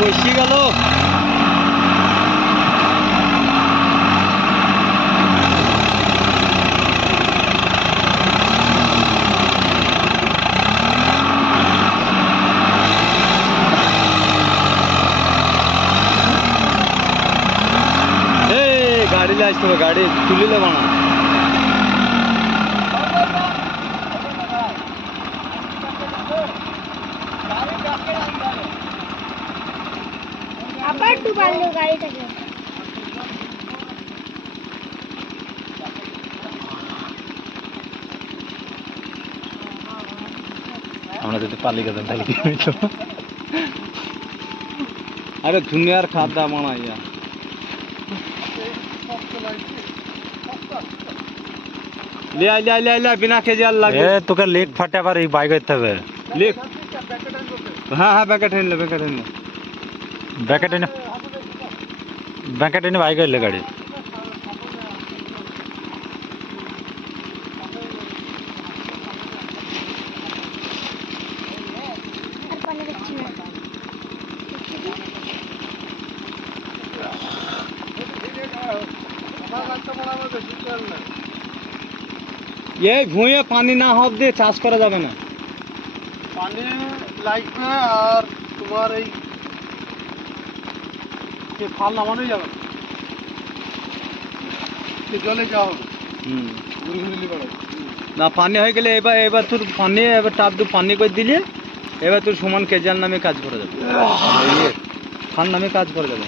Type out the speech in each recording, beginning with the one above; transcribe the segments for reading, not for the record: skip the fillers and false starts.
বসে গেল। गाड़ी ले आसते गाड़ी तुली ले बना আবার ডুবাল লো গাড়িটাকে। আমরা যদি পালি গেতাম তাহলে কি হইতো? আরে দুনিয়ার খাদ্যা বানাইয়া ले आ ले ले ले बिना के जाल लागे ए তোকে লেগ ফাটে আবার এই বাইক হইতে হবে। लेक हाँ हाँ बैकेट है ले ব্যাকেট এনে বাইক হইলে গাড়ি আর পানি দেখছি না। ये भूये पानी ना हो दे चाष करा जाবে না পানি লাগবে আর তোমার এই যে ফাল নামানোই যাবে না, যে জলে যাওয়া হবে ঘুরে ঘুরে নিয়ে বেড়াবে। না পানি হয়ে গেলে এবার এবার তোর পানি এবার টাপ দু পানি করে দিলে এবার তোর সমান কেজাল নামে কাজ করা যাবে খান নামে কাজ করা যাবে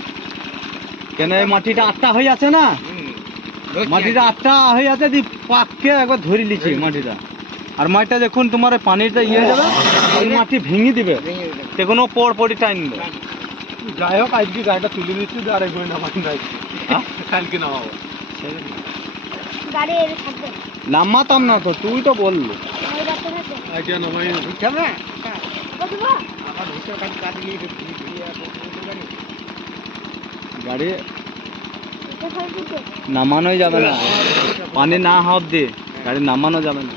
কেন এই মাটিটা আটটা হয়ে আছে না মাটিটা আটটা হয়ে আছে দি পাককে একবার ধরে লিছি মাটিটা আর মাটিটা যখন তোমার পানিটা ইয়ে যাবে ওই মাটি ভেঙে দিবে তে কোনো পড় পড়ি টাইম দেবে যাই হোক আজকে গাড়িটা তুলে নিচ্ছি আর একবার নামাই নাই কালকে নামাবো। গাড়ি এর থাকবে। নামাতাম না তো তুই তো বললি ওই রাতে থাকে। আজকে নামাই কেমন বুঝবা? আমার ভিতরে কাজ কাজ নিয়ে গাড়ি এটা ফেল দিতে। নামানোই যাবে না পানি না হওয়া দিয়ে গাড়ি নামানো যাবে না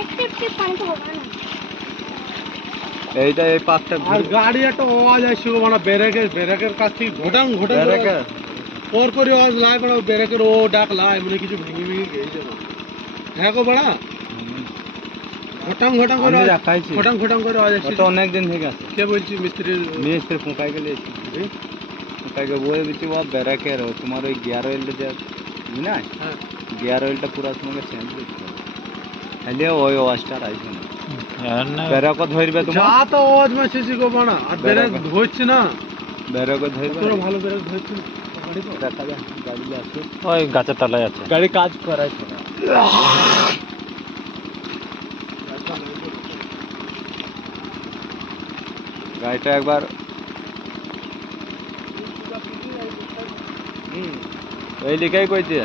একটু একটু পানি তো হবে না। এইটা এই পাকটা আর গাড়ি একটা আওয়াজ আসছিল মানে ব্রেকের কাছ থেকে ঘটাং ঘটাং পর করে আওয়াজ লাই বড় ব্রেকের ও ডাক লাই মানে কিছু ভেঙে ভেঙে গেছে যাবে। হ্যাঁ গো বড়া ঘটাং ঘটাং করে আমি আওয়াজ- দেখাইছি ঘটাং ঘটাং করে আওয়াজ আসছে। ওটা অনেক দিন থেকে আছে কে বলছি মিস্ত্রি? মিস্ত্রি ফুঁকাই গেলে ফুঁকাই গে বলে দিচ্ছি ও ব্যারাকের তোমার ওই গিয়ার অয়েলটা যে না হ্যাঁ গিয়ার অয়েলটা পুরো তোমাকে চেঞ্জ করতে হবে তাহলে ওই ওয়াশটা আসবে না ব্যারাকও ধরবে তোমার যা তো আওয়াজ মেসেছি গো বড়া আর ব্রেক ব্রেক- ধরছে না, ব্যারাকও ধরবে তোরা ভালো ব্রেক ধরছে না গাড়ি তো। দেখা যায় গাড়ি আসে ওই গাছের তলায় আছে গাড়ি কাজ করাই তো না গাড়িটা একবার ওই লিখাই কইছে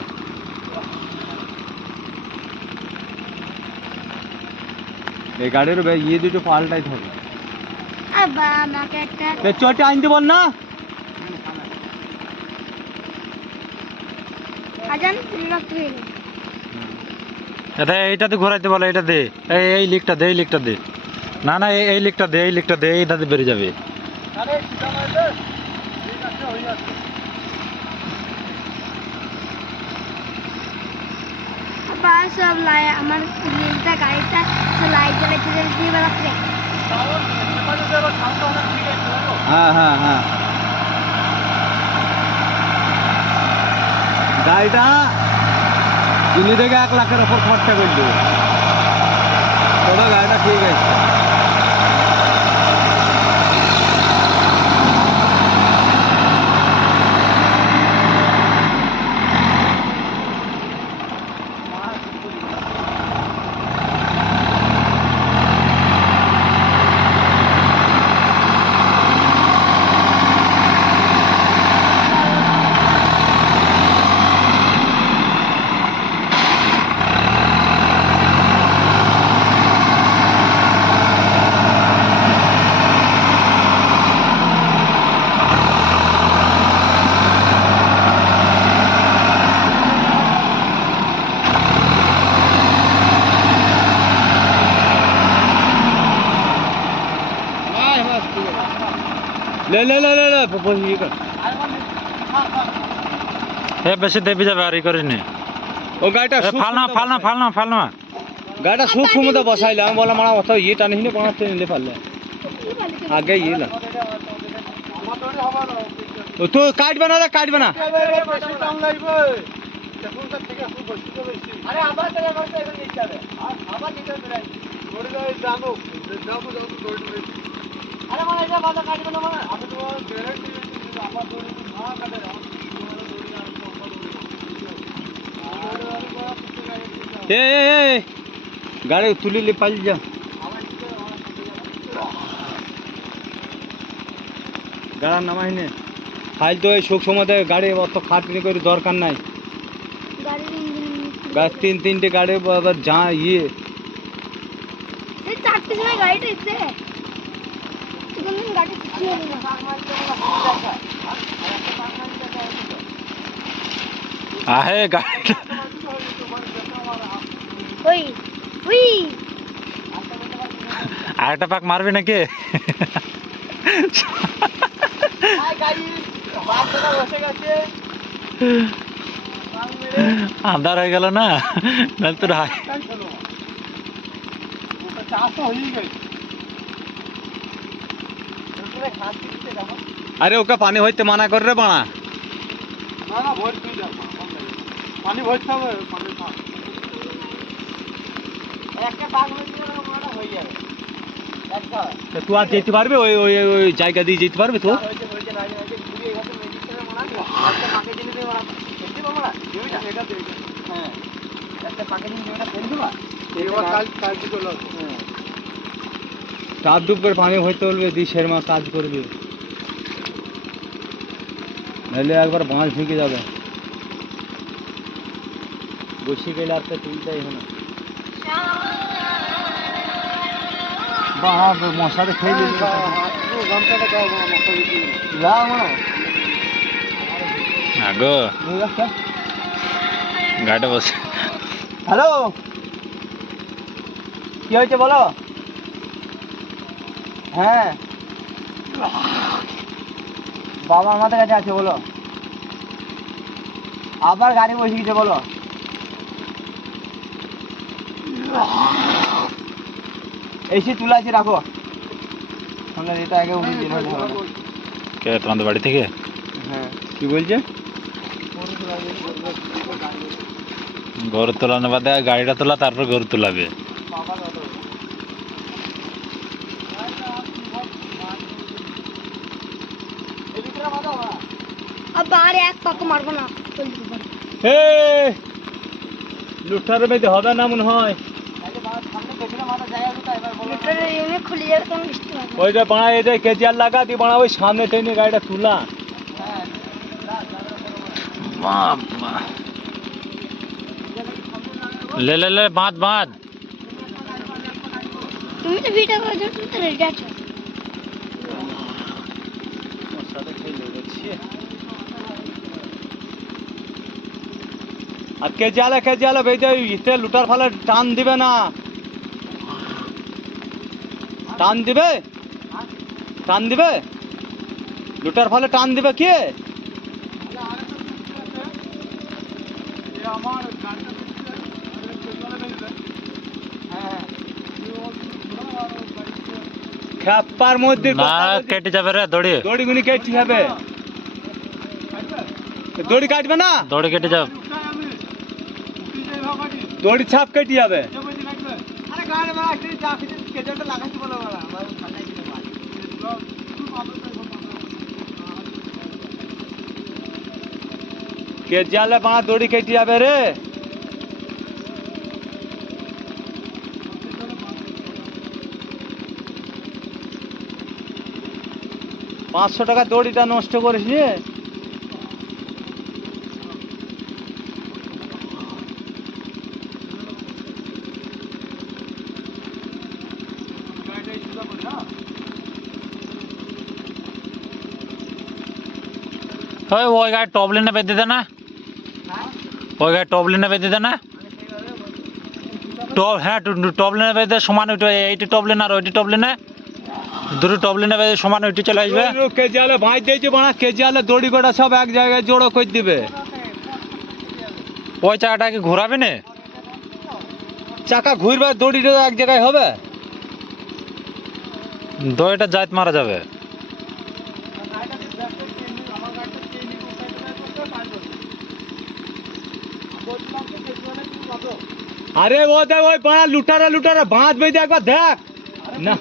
এই গাড়ির ইয়ে দুটো পাল্টাই থাকে আর বা আমাকে একটা চটে আনতে বল না আজান রাখতে হইল। এটা এইটাতে ঘোরাইতে বলে এটা দে এই লিকটা দে এই লিকটা দে না না এই লিকটা দে এই লিকটা দে এইটাতে বেরিয়ে যাবে আরে সিধা মারবে ঠিক আছে হয়ে যাচ্ছে। আবার সব লাই আমার নীলটা গাড়িটা সব লাইট জ্বালাইতে দিয়ে বেড়াচ্ছে। তাও এবারে যাবে সামনে অনেক ঠিক আছে বলো। হ্যাঁ হ্যাঁ হ্যাঁ গাড়িটা 2 থেকে 1 লাখের ওপর খরচা করল তবে গাড়িটা ঠিক আছে ले ले ले ले ले ये कर এ বেশি দেবি যাবে আর ই করিস নি ও গাড়িটা ফালনা গাড়িটা সুখ সমুদ্র বসাইলে আমি বললাম মারা অত ইয়ে টানিস নি বানাতে নিলে পারলে আগে ইয়ে না ও তো কাটবে না রে কাটবে না আরে আবার তাহলে আমার তো এখন নিতে হবে আবার নিতে হবে দৌড়ে যাবো আরে মানে এটা বাধা কাটবে না মানে আমি তো গ্যারান্টি দিচ্ছি আবার দৌড়ে না কাটে না গাড়ি তুলিলে পালি যা গাড়া নামাই নে ফাইল তো এই শোক সময় গাড়ি অত খাটনি করে দরকার নাই গাড়ির ইঞ্জিন গাছ তিনটে গাড়ি আবার যা ইয়ে এই চারটে সময় গাড়িটা এসে কোনদিন গাড়ি কিছু হবে না আহে গাড়িটা ওই ওই আরেকটা পাক মারবি নাকি আন্ধার হয়ে গেল না তোর আরে ওকে পানি হইতে মানা কর রে বানা না ভোর তুই যা পানি ভরতে হবে পানি থাক একটা পাক হয়ে যাবে একটা তুই আর যেতে পারবে ওই ওই ওই জায়গা দিয়ে যেতে পারবে তো চার দুপুর পানি হইতে বলবে দি শেরমা কাজ করবে নাহলে একবার বাঁশ ঢুকে যাবে বসে গেলে আর তো চিন্তাই হয় না মশাতে খেয়ে দিল আগো গাড়িটা বসে হ্যালো কি হয়েছে বলো হ্যাঁ বাবা আমাদের কাছে আছে বলো আবার গাড়ি বসে গেছে বলো এসে তুলে আছে রাখো আমরা এটা আগে উঠে দিন কে তোমাদের বাড়ি থেকে হ্যাঁ কি বলছে গরু তোলানো বাদে গাড়িটা তোলা তারপর গরু তোলাবে अब बाहर एक पक मारबो ना হে লুঠার মধ্যে হবে না মনে হয় লিটার এনে খুলে যাবে তখন বৃষ্টি হবে ওই যে বাড়া এই যে কেজিয়ার লাগা দি বাড়া ওই সামনে টেনে গাড়িটা তুলা ले ले ले बांध बांध তুমি তো ভিডিও করে দিও তুমি তো রেডি আছো আর কেজিয়ালে বেঁধে ইতে লুটার ফালে টান দিবে না টান দিবে লুটার ফালে টান দিবে কি খ্যাপার মধ্যে না কেটে যাবে রে দড়ি দড়িগুলি কেটে যাবে দড়ি কাটবে না দড়ি কেটে যাবে দড়ি ছাপ কেটে যাবে কেজিয়ালে বাঁ দড়ি কেটে যাবে রে 500 টাকা দড়িটা নষ্ট করিস নি ওই গাড়ি টপলিনে বেঁধে দে না ওই গাড়ি টপলিনে বেঁধে দে না টপ হ্যাঁ টপলিনে বেঁধে সমান এইটি টপলিন আর ওইটি টপলিনে দুটো টবলি নেবে সমান উঠে চলে আসবে। কেজি আলে ভাই দিয়েছে বানা, কেজি আলে দড়ি গোটা সব এক জায়গায় জোড়ো করে দিবে। ওই চাকাটাকে ঘোরাবে না? চাকা ঘুরবে, দড়িটা এক জায়গায় হবে। দড়িটা জাত মারা যাবে। আরে ও দেখ ওই বানা লুটারা লুটারা বাঁধ বেঁধে একবার দেখ না।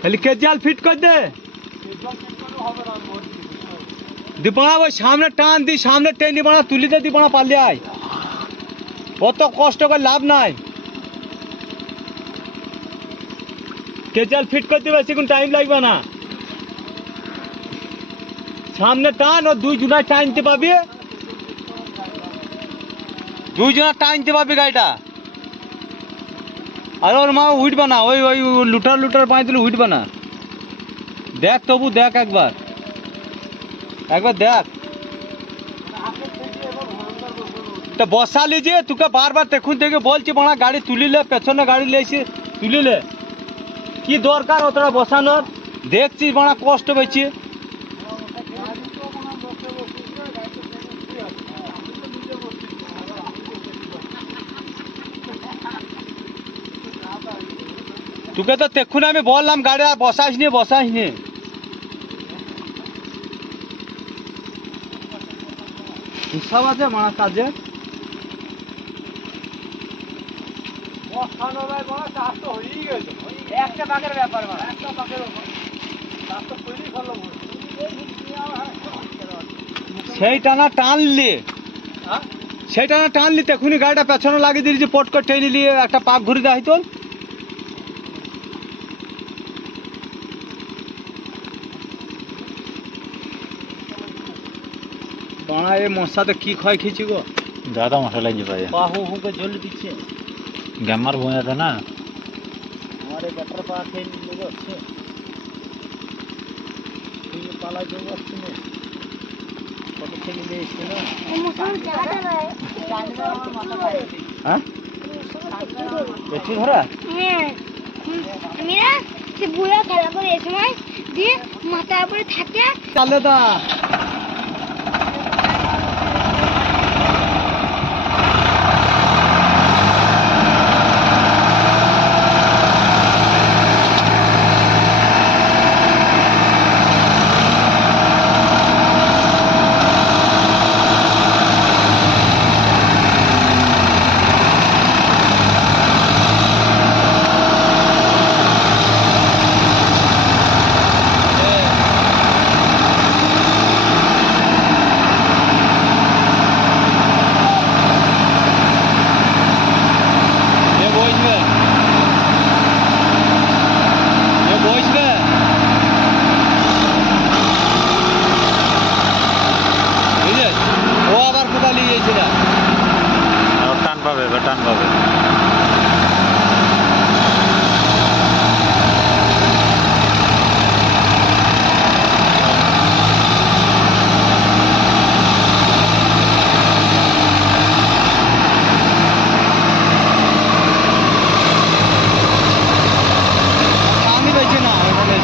খালি কেজাল ফিট করে দে দিবানা, ওই সামনে টান দি, সামনে টেনে বানা তুলি দে দিবানা, পালিয়ে আয়। অত কষ্ট করে লাভ নাই। কেজাল ফিট করতে বেশি কোন টাইম লাগবে না। সামনে টান, ও দুই জনা টানতে পাবি, দুই জনা টানতে পাবি গাড়িটা। আর ওর মা উঠবে না, ওই ওই লুটার লুটার পাই দিলে উঠবে না। দেখ তবু দেখ একবার, একবার দেখ। তা বসালি যে তোকে বারবার দেখুন থেকে বলছি বানা গাড়ি তুলিলে, পেছনে গাড়ি লেছি তুলিলে কি দরকার অতটা বসানোর? দেখছিস বানা কষ্ট পেয়েছি। তোকে তো দেখুন আমি বললাম গাড়ি আর বসাস নি, বসাস নি। হিসাব আছে মারা কাজে। একটা বাঘের ব্যাপার, একটা বাঘের সেই টানা টানলি, সেই টানা টানলি তখনই গাড়িটা পেছনে লাগিয়ে দিয়েছি, পট করে টেনে নিয়ে একটা পাক ঘুরে দেয় তো। বাড়া এই মশাতে কি ক্ষয় খেয়েছি গো। দাদা মশলা লাগছে ভাই, বাহু হুকে জ্বল দিচ্ছে। গ্যামার ভুঁয়াতে না আমার এই ব্যাটার পা খেয়ে নিলে যাচ্ছে, পালায় জল যাচ্ছে না, কত খেয়ে নিয়ে এসছে না। হ্যাঁ পেটি ধরা আমি না সে বুড়া খেলা করে এই সময় দিয়ে মাথার উপরে থাকে। চালে দা টান পাবে, টান পাবে। আমি বেঁচে না ওইখানে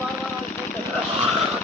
বারবার